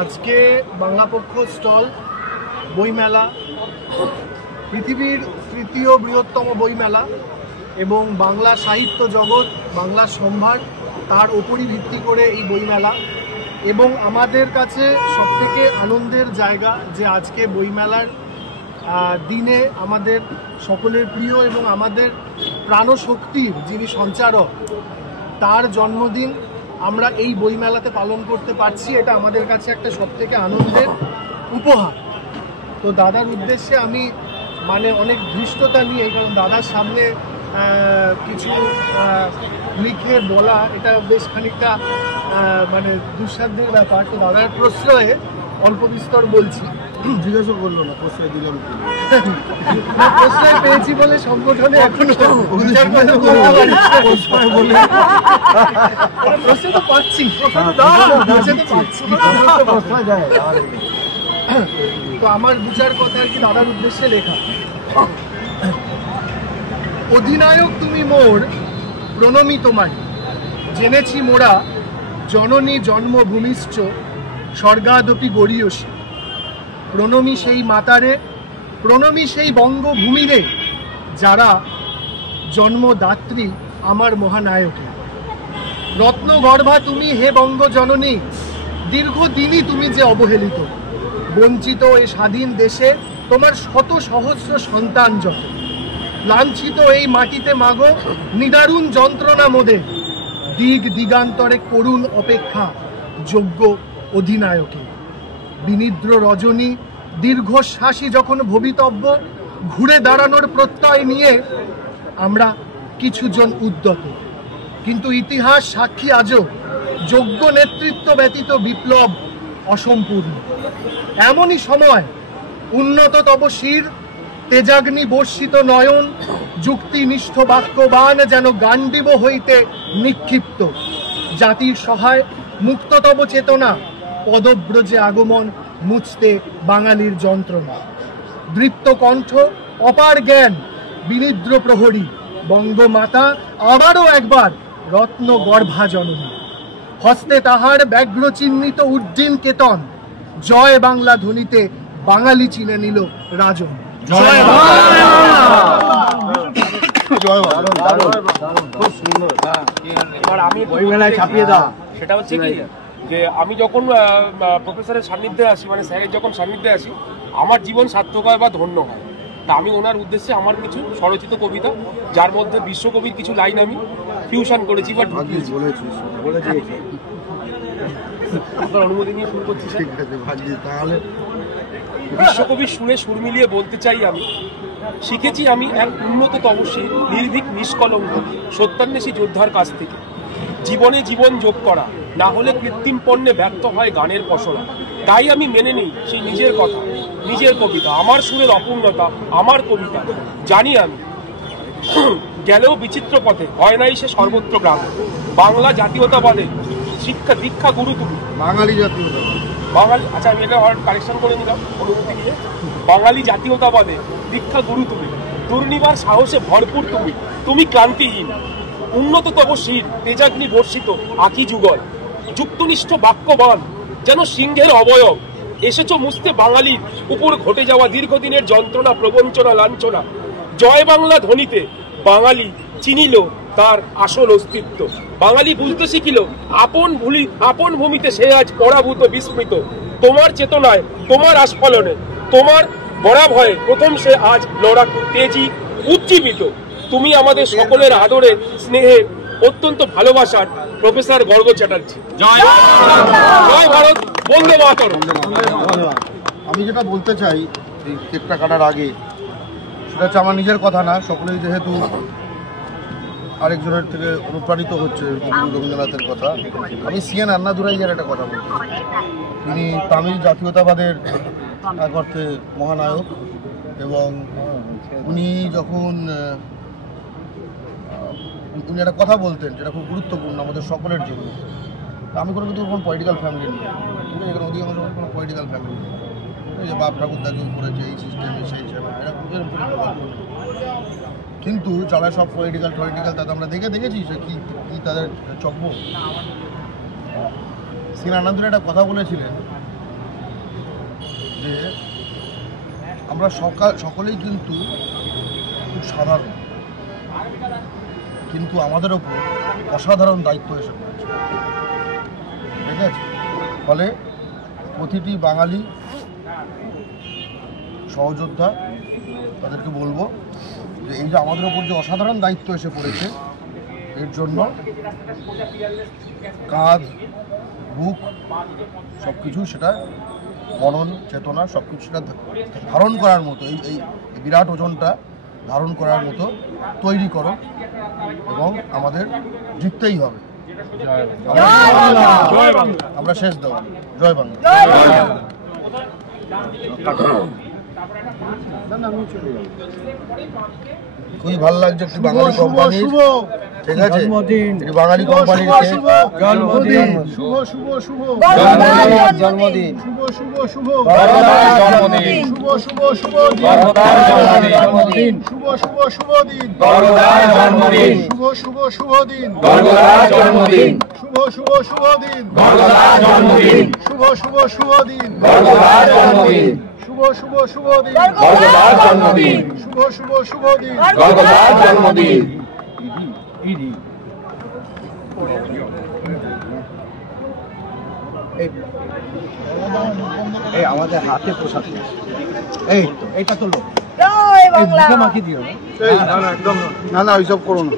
আজকে বাংলাপক্ষ স্টল বইমেলা, পৃথিবীর তৃতীয় বৃহত্তম বইমেলা এবং বাংলা সাহিত্য জগৎ, বাংলা সম্ভার, তার ওপরই ভিত্তি করে এই বইমেলা। এবং আমাদের কাছে সবথেকে আনন্দের জায়গা যে আজকে বইমেলার দিনে আমাদের সকলের প্রিয় এবং আমাদের প্রাণশক্তির যিনি সঞ্চারক, তার জন্মদিন আমরা এই বইমেলাতে পালন করতে পারছি। এটা আমাদের কাছে একটা সবথেকে আনন্দের উপহার। তো দাদার উদ্দেশ্যে আমি অনেক ধৃষ্টতা নিয়ে, কারণ দাদার সামনে কিছু লিখে বলা এটা বেশ খানিকটা দুঃসাধ্যের ব্যাপার। তো দাদার প্রশ্রয়ে অল্প বিস্তর বলছি। জিজ্ঞাসা করলো না, প্রশ্রয় দিলাম প্রশ্রয় পেয়েছি বলে সংগঠনে এখনো প্রশ্রয় তো পাচ্ছি। তো আমার বুঝার কথা আর কি দাদার উদ্দেশ্যে লেখা। অধিনায়ক তুমি মোর, প্রণমী তোমায়, জেনেছি মোরা জননী জন্মভূমিশ্চ স্বর্গাদপি গড়িয়সী। প্রণমী সেই মাতারে, প্রণমী সেই বঙ্গভূমিরে, যারা জন্মদাত্রী আমার মহানায়কে। রত্নগর্ভা তুমি হে বঙ্গজননী, দীর্ঘদিনই তুমি যে অবহেলিত। বঞ্চিত এই স্বাধীন দেশে তোমার শত সহস্র সন্তান যত। লাঞ্ছিত এই মাটিতে মাগো নিদারুণ যন্ত্রণা মোদের। দিগ দিগান্তরে করুণ অপেক্ষা যোগ্য অধিনায়কে। বিনিদ্র রজনী দীর্ঘশ্বাসী যখন ভবিতব্য, ঘুরে দাঁড়ানোর প্রত্যয় নিয়ে আমরা কিছুজন উদ্যত। কিন্তু ইতিহাস সাক্ষী আজও যোগ্য নেতৃত্ব ব্যতীত বিপ্লব অসম্পূর্ণ। এমনই সময় উন্নততম শির, তেজাগ্নি বর্ষিত নয়ন, যুক্তিনিষ্ঠ বাক্যবান যেন গান্ডীব হইতে নিক্ষিপ্ত। জাতির সহায় মুক্ততম চেতনা, পদব্রজে আগমন মুছতে বাঙালির যন্ত্রণা। দৃপ্ত কণ্ঠ, অপার জ্ঞান, বিনিদ্র প্রহরী, বঙ্গমাতা আবারও একবার রত্ন গর্ভা জননী। হস্তে তাহার ব্যাঘ্র চিহ্নিত উজ্জীন কেতন, জয় বাংলা ধ্বনিতে বাঙালি চিনে নিল রাজন। জয় এবার আমি বইমেলায় ছাপিয়ে দাও। সেটা হচ্ছে কি যে আমি যখন প্রফেসরের সান্নিধ্যে আসি, স্যারের যখন সান্নিধ্যে আসি, আমার জীবন সার্থক হয় বা ধন্য হয়। তা আমি ওনার উদ্দেশ্যে আমার কিছু স্বরচিত কবিতা, যার মধ্যে বিশ্বকবির কিছু লাইন আমি ফিউশন করেছি বা আপনার অনুমতি নিয়ে শুরু করছি। তাহলে বিশ্বকবির সুরে সুর মিলিয়ে বলতে চাই আমি, শিখেছি আমি এক উন্নত তপস্বী, নির্ভীক নিষ্কলঙ্ক সত্যান্বেষী যোদ্ধার কাছ থেকে। জীবনে জীবন যোগ করা, না হলে কৃত্রিম পণ্যে ব্যর্থ হয় গানের ফসলা। তাই আমি মেনে নিই সেই নিজের কথা, নিজের কবিতা, আমার সুরের অপূর্ণতা, আমার কবিতা। জানি আমি গেলেও বিচিত্র পথে হয় নাই সে সর্বত্র গ্রাম। বাংলা জাতীয়তাবাদে শিক্ষা দীক্ষা গুরু তুমি। বাঙালি জাতীয়তাবাদ, বাঙালি, আচ্ছা আমি এটা কারেকশন করে নিলাম অনুমতি দিয়ে। বাঙালি জাতীয়তাবাদে দীক্ষা গুরু তুমি, দুর্নিবার সাহসে ভরপুর তুমি। তুমি ক্রান্তিহীন, উন্নততম শির, তেজাগ্নি বর্ষিত আকি যুগল। যুক্তিনিষ্ঠ বাক্যবান যেন সিংহের অবয়ব। এসেছো মুছতে বাঙালির উপর ঘটে যাওয়া দীর্ঘদিনের যন্ত্রণা, প্রবঞ্চনা, লাঞ্ছনা। জয় বাংলা ধ্বনিতে বাঙালি চিনিল তার আসল অস্তিত্ব। বাঙালি বুঝতে শিখিল আপন ভূমিতে সে আজ পরাভূত বিস্মৃত। তোমার চেতনায়, তোমার আস্ফালনে, তোমার বড়া ভয়ে প্রথম সে আজ লড়াক তেজি উজ্জীবিত। তুমি আমাদের সকলের আদরে, স্নেহের, অত্যন্ত ভালোবাসার প্রফেসর গর্গ চ্যাটার্জি। জয় ভারত, বন্দে মাতরম। আমি যেটা বলতে চাই এই কেকটা কাটার আগে, সেটা হচ্ছে আমার নিজের কথা না, সকলেই যেহেতু আরেকজনের থেকে অনুপ্রাণিত হচ্ছে রবীন্দ্রনাথের কথা। আমি সিএন আন্নাদুরাইয়ের একটা কথা বলছি। তিনি তামিল জাতীয়তাবাদের এক অর্থে মহানায়ক, এবং উনি যখন উনি একটা কথা বলতেন যেটা খুব গুরুত্বপূর্ণ আমাদের সকলের জন্য। আমি কোনো কিন্তু কোনো পলিটিক্যাল ফ্যামিলি নেই, ঠিক আছে, এখানে অধিকাংশ কোনো পলিটিক্যাল ফ্যামিলি নেই। এই যে বাপ ঠাকুরদা কেউ করেছে এই সিস্টেমে সেই হিসেবে, এরা কিন্তু যারা সব পলিটিক্যাল তাদের আমরা দেখেছি সে কি তাদের চব্য। সিন আনন্দুল একটা কথা বলেছিলেন যে আমরা সকলেই কিন্তু খুব সাধারণ, কিন্তু আমাদের ওপর অসাধারণ দায়িত্ব এসে পড়েছে, ঠিক আছে? ফলে প্রতিটি বাঙালি সহযোদ্ধা তাদেরকে বলবো যে এই যে আমাদের ওপর যে অসাধারণ দায়িত্ব এসে পড়েছে, এর জন্য কাঁধ বুক সব কিছু সেটা মনন চেতনা সব কিছু সেটা ধারণ করার মতো এই বিরাট ওজনটা ধারণ করার মতো তৈরি করো এবং আমাদের জিততেই হবে। আমরা শেষ দেওয়া জয় বাংলা। খুবই ভালো লাগছে একটি বাঙালি কোম্পানি, ঠিক আছে? বাঙালি কোম্পানির জন্মদিন শুভ শুভ শুভ জন্মদিন শুভ শুভ শুভ জন্মদিন শুভ শুভ শুভ জন্মদিন শুভ শুভ শুভ দিন জন্মদিন শুভ শুভ শুভ দিন জন্মদিন শুভ শুভ শুভ দিন জন্মদিন শুভ শুভ শুভ দিন জন্মদিন শুভ শুভ শুভ দিন জন্মদিন শুভ শুভ শুভ দিন জন্মদিন। এই আমাদের হাতে পোশাক এই তো এইটা তো লোক জয় বাংলা মাখিয়ে দিও না ওইসব করো না।